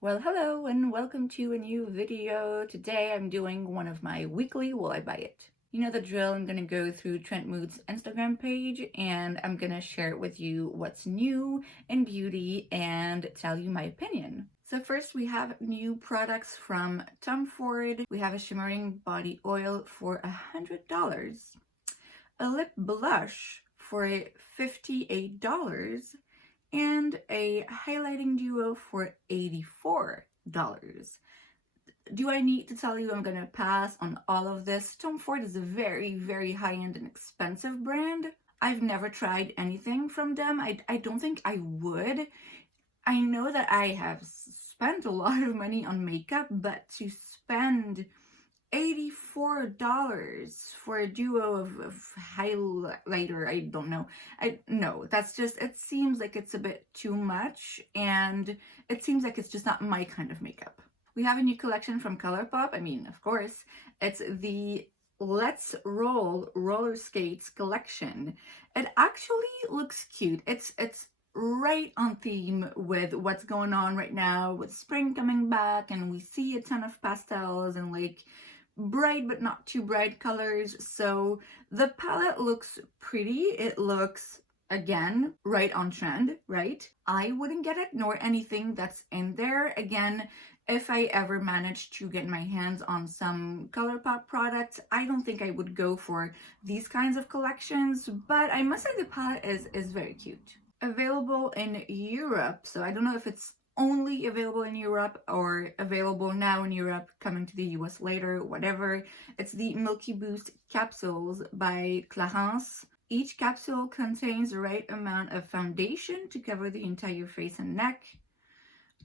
Well, hello and welcome to a new video. Today I'm doing one of my weekly Will I Buy It. You know the drill, I'm gonna go through Trent Mood's Instagram page and I'm gonna share with you what's new in beauty and tell you my opinion. So first we have new products from Tom Ford. We have a shimmering body oil for $100, a lip blush for $58, and a highlighting duo for $84. Do I need to tell you I'm gonna pass on all of this? Tom Ford is a very high-end and expensive brand. I've never tried anything from them. I don't think I would. I know that I have spent a lot of money on makeup, but to spend $84 for a duo of highlighter, I don't know. No, that's just, it seems like it's a bit too much, and it seems like it's just not my kind of makeup. We have a new collection from Colourpop. I mean, of course, it's the Let's Roll roller skates collection. It actually looks cute. It's right on theme with what's going on right now with spring coming back, and we see a ton of pastels and like bright but not too bright colors. So the palette looks pretty. It looks, again, right on trend, right? I wouldn't get it nor anything that's in there. Again, if I ever managed to get my hands on some Colourpop products, I don't think I would go for these kinds of collections, but I must say the palette is very cute. Available in Europe, so I don't know if it's only available in Europe or available now in Europe, coming to the US later, whatever. It's the Milky Boost capsules by Clarins. Each capsule contains the right amount of foundation to cover the entire face and neck.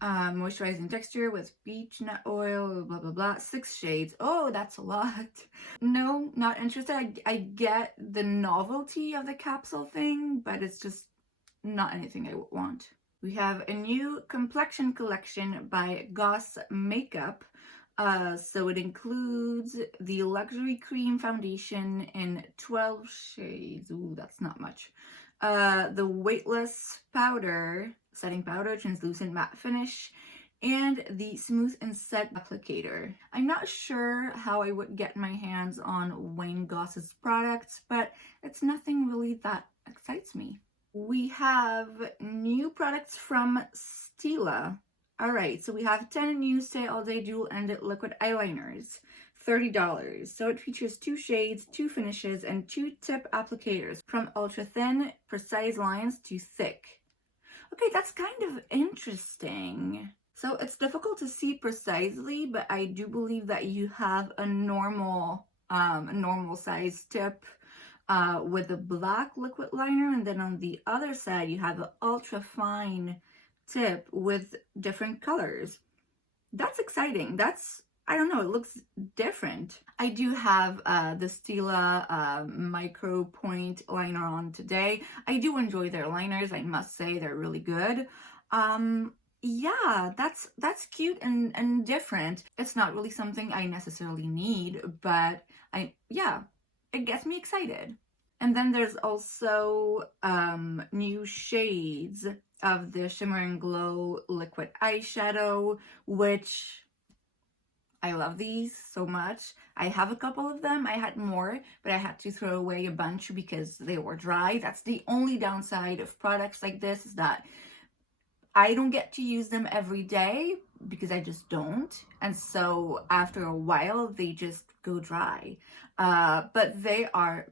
Moisturizing texture with beach nut oil, blah blah blah. 6 shades. Oh, that's a lot. No, not interested. I get the novelty of the capsule thing, but it's just not anything I want. We have a new complexion collection by Goss Makeup. So it includes the Luxury Cream Foundation in 12 shades. Ooh, that's not much. The Weightless Powder, Setting Powder, Translucent Matte Finish, and the Smooth and Set Applicator. I'm not sure how I would get my hands on Wayne Goss's products, but it's nothing really that excites me. We have new products from Stila. Alright, so we have 10 new Stay All Day dual-ended liquid eyeliners, $30. So it features 2 shades, 2 finishes, and 2 tip applicators, from ultra thin, precise lines to thick. Okay, that's kind of interesting. So it's difficult to see precisely, but I do believe that you have a normal size tip with a black liquid liner, and then on the other side you have an ultra fine tip with different colors. That's exciting. I don't know, it looks different. I do have the Stila micro point liner on today. I do enjoy their liners, I must say. They're really good. Yeah, that's cute and different. It's not really something I necessarily need, but yeah, it gets me excited. And then there's also new shades of the Shimmer and Glow liquid eyeshadow, which I love these so much. I have a couple of them. I had more, but I had to throw away a bunch because they were dry. That's the only downside of products like this, is that I don't get to use them every day because I just don't. And so after a while, they just go dry. But they are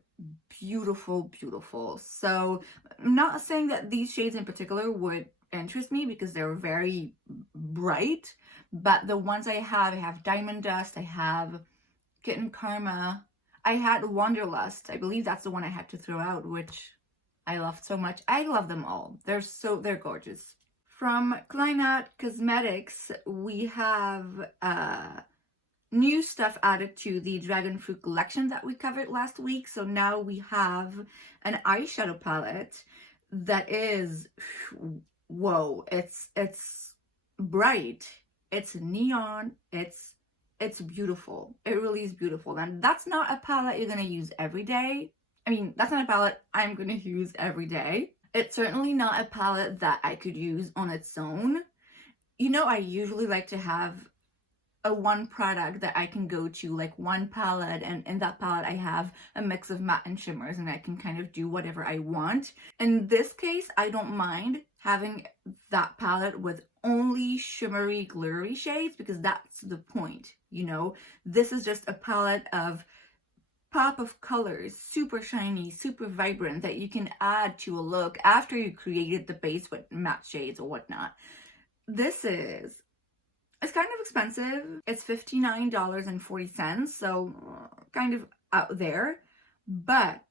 beautiful. So I'm not saying that these shades in particular would interest me because they're very bright, but the ones I have Diamond Dust, I have Kitten Karma, I had Wanderlust. I believe that's the one I had to throw out, which I loved so much. I love them all. They're gorgeous. From Kleinat Cosmetics, we have new stuff added to the Dragon Fruit collection that we covered last week. So now we have an eyeshadow palette that is, whoa, it's bright, it's neon, it's beautiful. It really is beautiful. And that's not a palette you're gonna use every day. I mean, that's not a palette I'm gonna use every day. It's certainly not a palette that I could use on its own. You know, I usually like to have a one product that I can go to, like one palette, and in that palette I have a mix of matte and shimmers, and I can kind of do whatever I want. In this case, I don't mind having that palette with only shimmery, glittery shades, because that's the point, you know? This is just a palette of pop of colors, super shiny, super vibrant, that you can add to a look after you created the base with matte shades or whatnot. This is, it's kind of expensive. It's $59.40, so kind of out there, but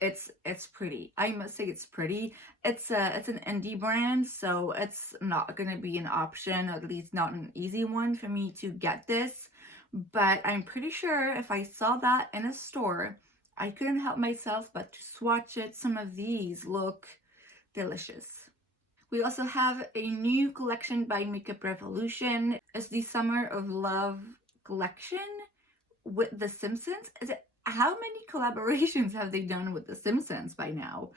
it's pretty. I must say it's pretty. It's an indie brand, so it's not gonna be an option, at least not an easy one for me to get this. But I'm pretty sure if I saw that in a store, I couldn't help myself but to swatch it. Some of these look delicious. We also have a new collection by Makeup Revolution. It's the Summer of Love collection with The Simpsons. How many collaborations have they done with The Simpsons by now?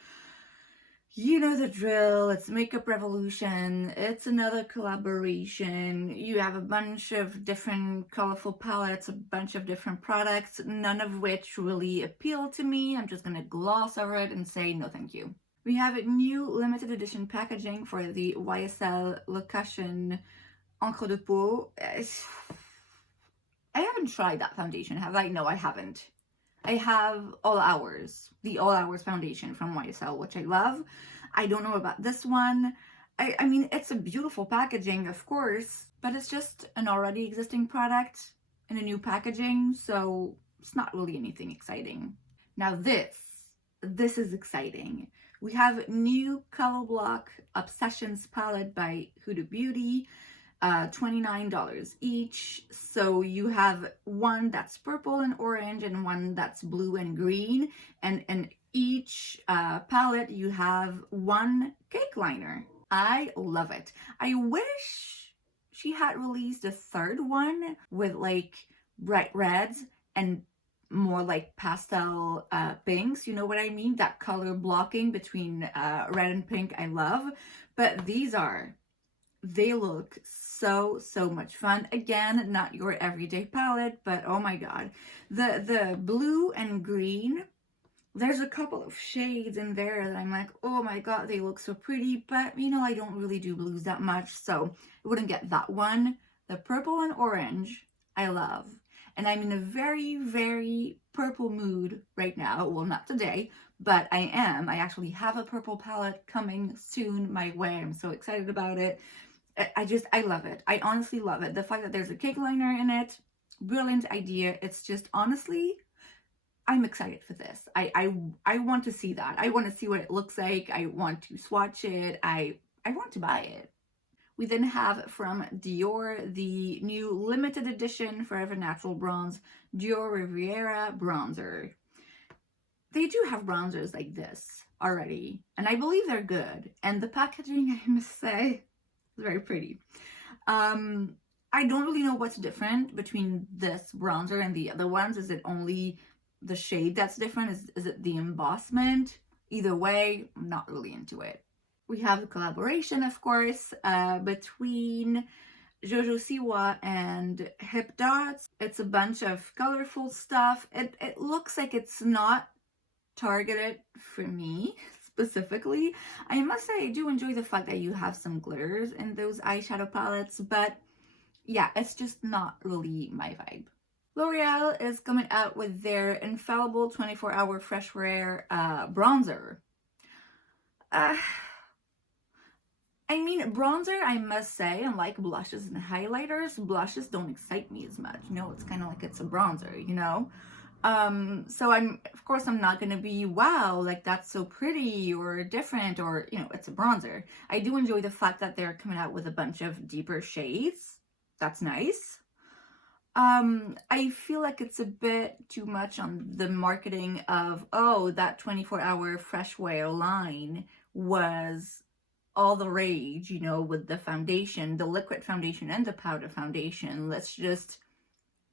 You know the drill. It's Makeup Revolution. It's another collaboration. You have a bunch of different colorful palettes, a bunch of different products, none of which really appeal to me. I'm just gonna gloss over it and say no thank you. We have a new limited edition packaging for the YSL Le Cushion Encre de Peau. I haven't tried that foundation, have I? No, I haven't. I have All Hours, the All Hours foundation from YSL, which I love. I don't know about this one. I mean, it's a beautiful packaging, of course, but it's just an already existing product in a new packaging, so it's not really anything exciting. Now this is exciting. We have new Color Block Obsessions palette by Huda Beauty, $29 each. So you have one that's purple and orange and one that's blue and green. And in each palette, you have one cake liner. I love it. I wish she had released a third one with like bright reds and more like pastel pinks, you know what I mean? That color blocking between red and pink, I love. But they look so much fun. Again, not your everyday palette, but oh my god. The blue and green, there's a couple of shades in there that I'm like, oh my god, they look so pretty, but you know, I don't really do blues that much, so I wouldn't get that one. The purple and orange, I love. And I'm in a very purple mood right now. Well, not today, but I am. I actually have a purple palette coming soon my way. I'm so excited about it. I love it. I honestly love it. The fact that there's a cake liner in it, brilliant idea. It's just, honestly, I'm excited for this. I want to see that. I want to see what it looks like. I want to swatch it. I want to buy it. We then have from Dior the new limited edition Forever Natural Bronze Dior Riviera bronzer. They do have bronzers like this already, and I believe they're good. And the packaging, I must say, is very pretty. I don't really know what's different between this bronzer and the other ones. Is it only the shade that's different? Is it the embossment? Either way, I'm not really into it. We have a collaboration, of course, between JoJo Siwa and Hip Dots. It's a bunch of colorful stuff. It looks like it's not targeted for me specifically. I must say I do enjoy the fact that you have some glitters in those eyeshadow palettes, but yeah, it's just not really my vibe. L'Oreal is coming out with their infallible 24-hour fresh wear bronzer. I mean, bronzer, I must say, unlike blushes and highlighters, blushes don't excite me as much. You know, it's kind of like it's a bronzer, you know? So of course, I'm not going to be, wow, like that's so pretty or different, or, you know, it's a bronzer. I do enjoy the fact that they're coming out with a bunch of deeper shades. That's nice. I feel like it's a bit too much on the marketing of, oh, that 24-hour fresh wear line was all the rage, you know, with the foundation, the liquid foundation and the powder foundation. Let's just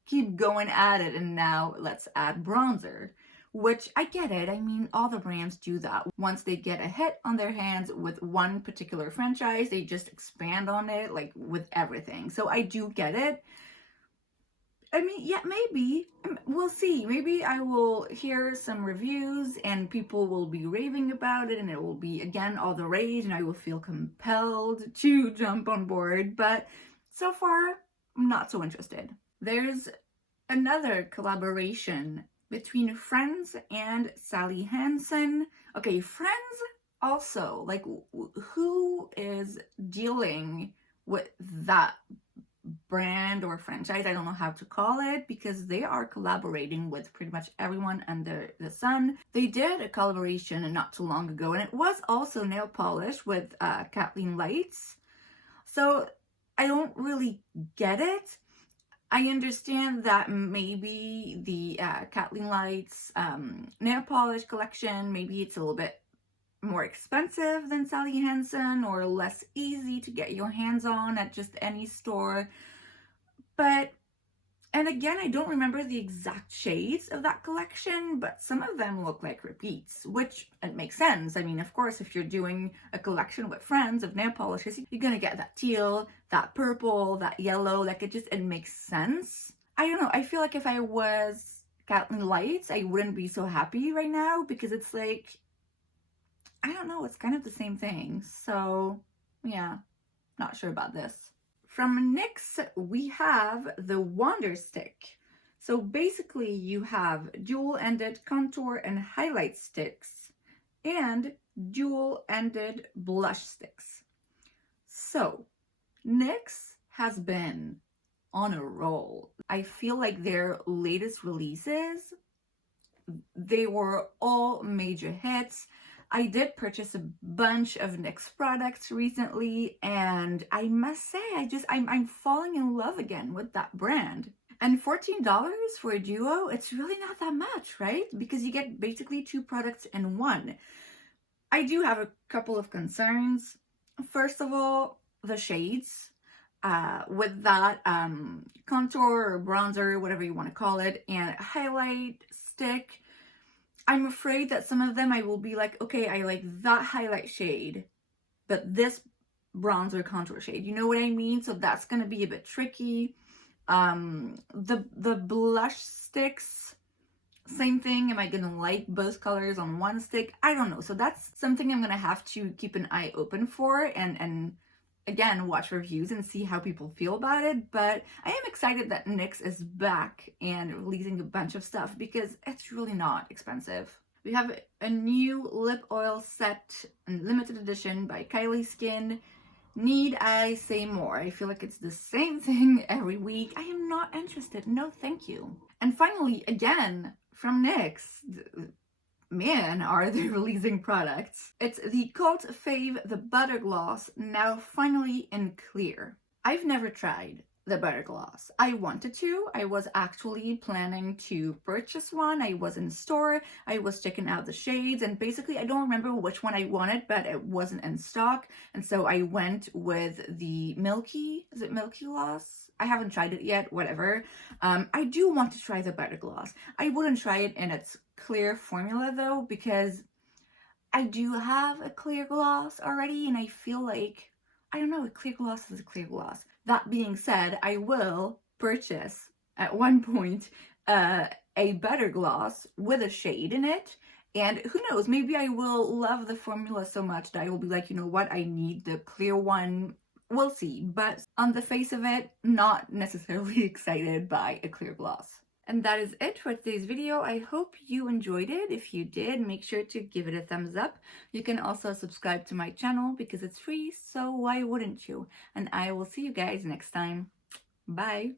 keep going at it, and now let's add bronzer. which I get it. I mean, all the brands do that. Once they get a hit on their hands with one particular franchise, they just expand on it, like with everything. So I do get it. I mean, yeah, maybe. We'll see. Maybe I will hear some reviews and people will be raving about it and it will be, again, all the rage and I will feel compelled to jump on board. But so far, I'm not so interested. There's another collaboration between Friends and Sally Hansen. Okay, Friends also, like, who is dealing with that brand or franchise? I don't know how to call it, because they are collaborating with pretty much everyone under the sun. They did a collaboration not too long ago, and it was also nail polish with Kathleen Lights. So I don't really get it. I understand that maybe the Kathleen Lights nail polish collection, maybe it's a little bit more expensive than Sally Hansen or less easy to get your hands on at just any store. But, and again, I don't remember the exact shades of that collection, but some of them look like repeats, which it makes sense. I mean, of course, if you're doing a collection with Friends of nail polishes, you're gonna get that teal, that purple, that yellow, like it makes sense. I don't know, I feel like if I was Kathleen Lights, I wouldn't be so happy right now, because it's like, I don't know, it's kind of the same thing. So yeah, not sure about this. From NYX, we have the Wonder Stick. So basically you have dual-ended contour and highlight sticks and dual-ended blush sticks. So NYX has been on a roll. I feel like their latest releases, they were all major hits. I did purchase a bunch of NYX products recently, and I must say, I'm falling in love again with that brand. And $14 for a duo, it's really not that much, right? Because you get basically 2 products in one. I do have a couple of concerns. First of all, the shades. With that contour or bronzer, whatever you want to call it, and highlight stick, I'm afraid that some of them I will be like, okay, I like that highlight shade, but this bronzer contour shade, you know what I mean? So that's going to be a bit tricky. The blush sticks, same thing. Am I going to like both colors on one stick? I don't know. So that's something I'm going to have to keep an eye open for and again, watch reviews and see how people feel about it. But I am excited that NYX is back and releasing a bunch of stuff because it's really not expensive. We have a new lip oil set in limited edition by Kylie Skin. Need I say more? I feel like it's the same thing every week. I am not interested. No, thank you. And finally, again, from NYX, man, are they releasing products. It's the cult fave, the Butter Gloss, now finally in clear. I've never tried the Butter Gloss. I wanted to. I was actually planning to purchase one. I was in store. I was checking out the shades, and basically I don't remember which one I wanted, but it wasn't in stock. And so I went with the Milky, is it Milky Gloss? I haven't tried it yet, whatever. I do want to try the Butter Gloss. I wouldn't try it in its clear formula though, because I do have a clear gloss already, and I feel like, I don't know, a clear gloss is a clear gloss. That being said, I will purchase at one point a Butter Gloss with a shade in it, and who knows, maybe I will love the formula so much that I will be like, you know what, I need the clear one. We'll see, but on the face of it, not necessarily excited by a clear gloss. And that is it for today's video. I hope you enjoyed it. If you did, make sure to give it a thumbs up. You can also subscribe to my channel because it's free, so why wouldn't you? And I will see you guys next time. Bye!